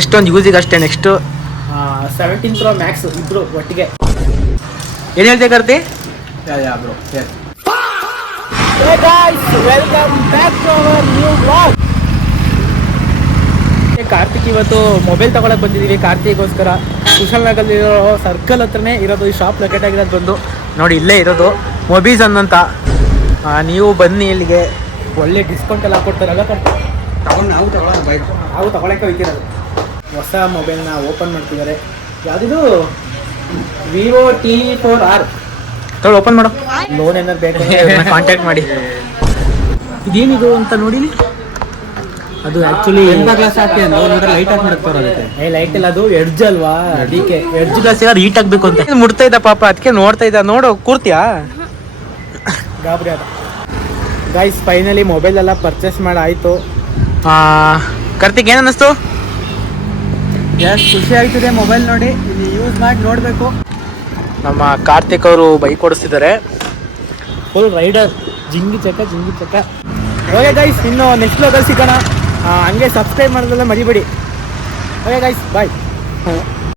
ಎಷ್ಟೊಂದು ಯೂಸಿಗೆ ಅಷ್ಟೇ. Next 17 Pro Max ಇಬ್ರು ಒಟ್ಟಿಗೆ. ಏನು ಹೇಳ್ತೆ Karthi? Bro Hey guys, welcome back to our new vlog. Karthik ಇವತ್ತು ಮೊಬೈಲ್ ತಗೊಳಕ್ ಬಂದಿದ್ದೀವಿ ಕಾರ್ತಿಗೋಸ್ಕರ. ಕುಶಾಲನಗರಲ್ಲಿರೋ ಸರ್ಕಲ್ ಹತ್ರನೇ ಇರೋದು ಈ ಶಾಪ್. ಲೊಕೇಟ್ ಆಗಿರೋದು ಬಂದು ನೋಡಿ ಇಲ್ಲೇ ಇರೋದು ಮೊಬೀಸನ್ ಅಂತ. ನೀವು ಬನ್ನಿ ಇಲ್ಲಿಗೆ, ಒಳ್ಳೆ ಡಿಸ್ಕೌಂಟ್ ಎಲ್ಲ ಕೊಡ್ತಾರಲ್ಲ. ನಾವು ತಗೊಳಕ್ಕೆ ಹೋಗ್ತಿರೋದು. ಹೊಸ ಮೊಬೈಲ್ನ ಓಪನ್ ಮಾಡ್ತಿದ್ದಾರೆ. ಯಾವುದಿದು ವಿವೋ T4R. ತೊಗೊಳ್ಳಿ ಓಪನ್ ಮಾಡು. ಲೋನ್ ಏನಾದ್ರು ಬೇಕು ಕಾಂಟ್ಯಾಕ್ಟ್ ಮಾಡಿ. ಇದೇನಿದು ಅಂತ ನೋಡಿ. ಅದು ಆಕ್ಚುಲಿ ಗ್ಲಾಸ್ ಹಾಕಿ ನೋಡ್ರೆ ಲೈಟ್ ಆಗಿ ಮಾಡ್ತಾರೆ. ಅದಕ್ಕೆ ಲೈಟ್ ಇಲ್ಲ, ಅದು ಎಡ್ಜ್ ಅಲ್ವಾ, ಅದಕ್ಕೆ ಎಡ್ಜ್ ಗ್ಲಾಸ್ ಯಾರು ಹೀಟ್ ಆಗ್ಬೇಕು ಅಂತ ಮುಡ್ತಾ ಇದ್ದ ಪಾಪ, ಅದಕ್ಕೆ ನೋಡ್ತಾ ಇದ್ದ. ನೋಡು ಕೂರ್ತಿಯಾ ಗಾಬರಿ ಅದ. ಗೈಸ್ ಫೈನಲಿ ಮೊಬೈಲ್ ಎಲ್ಲ ಪರ್ಚೇಸ್ ಮಾಡಾಯಿತು. ಕಾರ್ತಿಕ್ ಏನು ಅನ್ನಿಸ್ತು? ಎಷ್ಟು ಖುಷಿ ಆಗ್ತಿದೆ ಮೊಬೈಲ್ ನೋಡಿ. ಇಲ್ಲಿ ಯೂಸ್ ಮಾಡಿ ನೋಡಬೇಕು. ನಮ್ಮ ಕಾರ್ತಿಕ್ ಅವರು ಬೈಕ್ ಓಡಿಸ್ತಿದ್ದಾರೆ. ಫುಲ್ ರೈಡರ್, ಜಿಂಗಿ ಚಕ್ಕ. ಓಕೆ ಗೈಸ್, ಇನ್ನು ನೆಕ್ಸ್ಟ್ ವ್ಲಾಗಲ್ಲಿ ಸಿಗೋಣ. ಹಂಗೆ ಸಬ್ಸ್ಕ್ರೈಬ್ ಮಾಡೋದೆಲ್ಲ ಮರಿಬೇಡಿ. ಓಕೆ ಗೈಸ್, ಬಾಯ್.